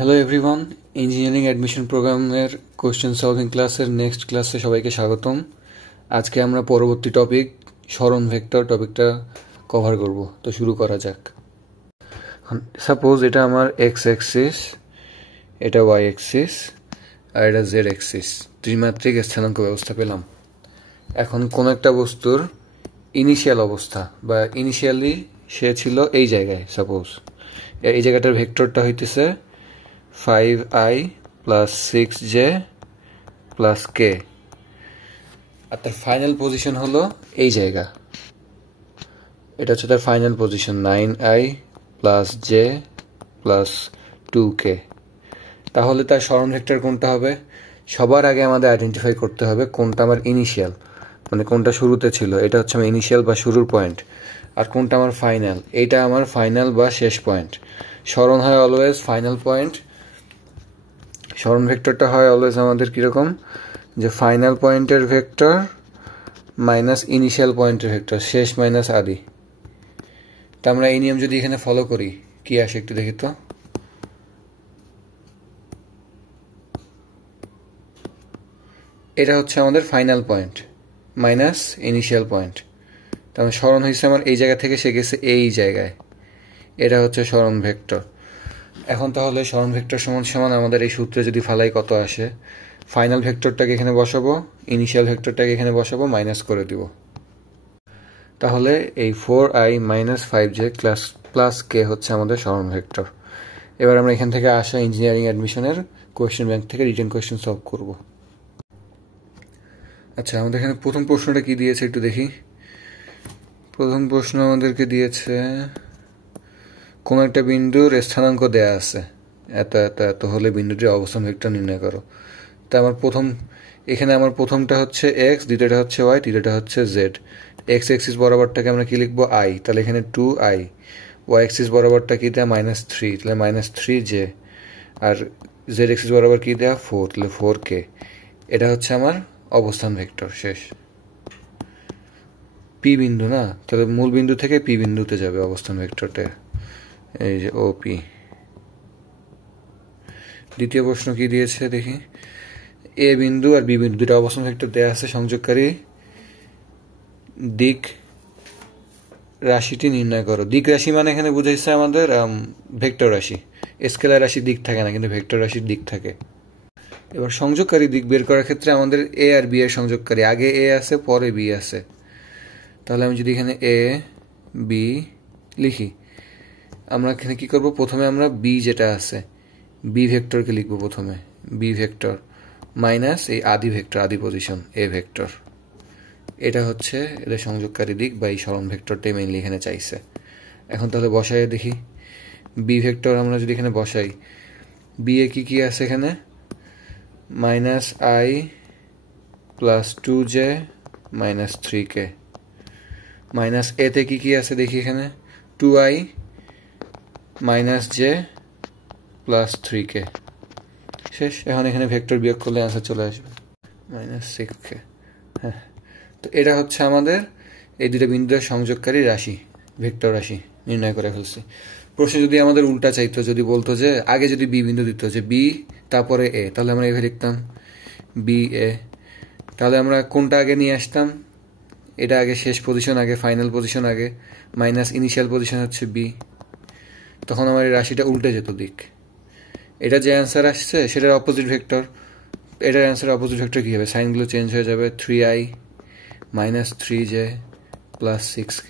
Hello everyone, engineering admission প্রোগ্রামের question solving ক্লাসের next ক্লাসে সবাইকে স্বাগতম। আজকে আমরা পরবর্তী টপিক সরণ ভেক্টর টপিকটা কভার করব। তো শুরু করা যাক। সাপোজ এটা আমার এক্স অ্যাক্সিস, এটা ওয়াই অ্যাক্সিস আর এটা জেড অ্যাক্সিস, ত্রিমাত্রিক স্থানাঙ্ক ব্যবস্থা পেলাম। এখন কোন একটা বস্তুর ইনিশিয়াল অবস্থা বা ইনিশিয়ালি সে ছিল এই জায়গায়, সাপোজ এই জায়গাটার ভেক্টরটা হইতেছে 5i plus 6j plus k, আর তার ফাইনাল পজিশন হলো এই জায়গা। এটা হচ্ছে তার final position 9i plus j plus 2k। তাহলে তার সরণ ভেক্টর কোনটা হবে? সবার আগে আমাদের আইডেন্টিফাই করতে হবে কোনটা আমার ইনিশিয়াল, মানে কোনটা শুরুতে ছিল, এটা হচ্ছে আমার ইনিশিয়াল বা শুরুর পয়েন্ট, আর কোনটা আমার ফাইনাল, এইটা আমার ফাইনাল বা শেষ পয়েন্ট। সরণ হয় অলওয়েজ ফাইনাল পয়েন্ট। সরণ ভেক্টরটা হয় অলওয়েজ আমাদের কীরকম, যে ফাইনাল পয়েন্টের ভেক্টর মাইনাস ইনিশিয়াল পয়েন্টের ভেক্টর, শেষ মাইনাস আদি। তা আমরা এই নিয়ম যদি এখানে ফলো করি কি আসে একটু দেখি তো। এটা হচ্ছে আমাদের final point minus initial point. তাহলে সরণ হয়েছে আমার এই জায়গা থেকে সে গেছে এই জায়গায়, এটা হচ্ছে সরণ ভেক্টর। এখন তাহলে সরণ ভেক্টর সমান সমান আমাদের এই সূত্রে যদি ফালাই কত আসে, ফাইনাল ভেক্টরটাকে এখানে বসাবো, ইনিশিয়াল ভেক্টরটাকে এখানে বসাবো, মাইনাস করে দিব। তাহলে এই 4i minus 5j প্লাস কে হচ্ছে আমাদের সরণ ভেক্টর। এবার আমরা এখান থেকে আসা ইঞ্জিনিয়ারিং অ্যাডমিশনের কোয়েশ্চেন ব্যাংক থেকে রিটেন কোয়েশ্চেন সলভ করব। আচ্ছা, আমাদের এখানে প্রথম প্রশ্নটা কি দিয়েছে একটু দেখি। প্রথম প্রশ্ন আমাদেরকে দিয়েছে কোন একটা বিন্দুর স্থানাঙ্ক দেয়া আছে এত এত এত হলে বিন্দুটির অবস্থান ভেক্টর নির্ণয় করো। তা আমার এখানে আমার প্রথমটা হচ্ছে এক্স, দ্বিতীয়টা হচ্ছে ওয়াই, তৃতীয়টা হচ্ছে জেড। এক্স এক্সিস বরাবরটাকে আমরা কি লিখবো, আই, তাহলে এখানে 2i। ওয়াই এক্সিস বরাবরটা কি দেয়া, -3, তাহলে -3j। আর জেড এক্সিস বরাবর কি দেয়া, 4, তাহলে 4k। এটা হচ্ছে আমার অবস্থান ভেক্টর। শেষ। পি বিন্দু না, তাহলে মূল বিন্দু থেকে পি বিন্দুতে যাবে অবস্থান ভেক্টরটা, এই যে ওপি। দ্বিতীয় প্রশ্ন কি দিয়েছে দেখি। এ বিন্দু আর বি বিন্দু দুটো অবস্থান ভেক্টর দেয়া আছে, সংযোগকারী দিক রাশিটি নির্ণয় করো। দিক রাশি মানে এখানে বুঝাইছে আমাদের ভেক্টর রাশি। স্কেলার রাশির দিক থাকে না, কিন্তু ভেক্টর রাশির দিক থাকে। এবার সংযোগকারী দিক বের করার ক্ষেত্রে আমাদের এ আর বি এর সংযোগকারী, আগে এ আছে পরে বি আছে। তাহলে আমি যদি এখানে এ বি লিখি, আমরা এখানে কি করব, প্রথমে আমরা বি যেটা আছে বি ভেক্টরকে লিখবো প্রথমে, বি ভেক্টর মাইনাস এই আদি ভেক্টর, আদি পজিশন এ ভেক্টর। এটা হচ্ছে এদের সংযোগকারী দিক বা এই সরণ ভেক্টরটাই মেইনলি এখানে চাইছে। এখন তাহলে বসাই দেখি বি ভেক্টর আমরা যদি এখানে বসাই, বি এ কি কি আছে এখানে, -i plus 2j minus 3k। Minus এতে কি কি আছে দেখি এখানে, 2i minus j plus 3k। শেষ। এখন এখানে ভেক্টর বিয়োগ করলে আনসার চলে আসবে -6k। হ্যাঁ, তো এটা হচ্ছে আমাদের এই দুটো বিন্দুর সংযোগকারী রাশি, ভেক্টর রাশি নির্ণয় করে ফেলছি। প্রশ্ন যদি আমাদের উল্টা চাইতো, যদি বলতো যে আগে যদি বি বিন্দু দিত, যে বি তারপরে এ, তাহলে আমরা এভাবে লিখতাম বি এ। তাহলে আমরা কোনটা আগে নিয়ে আসতাম, এটা আগে, শেষ পজিশন আগে, ফাইনাল পজিশন আগে, মাইনাস ইনিশিয়াল পজিশন হচ্ছে বি। তখন আমার এই রাশিটা উল্টে যেত দিক। এটা যে অ্যান্সার আসছে সেটার অপোজিট ভেক্টর, এটার অ্যান্সারের অপোজিট ভেক্টর কী হবে, সাইনগুলো চেঞ্জ হয়ে যাবে, 3i minus 3j plus 6k।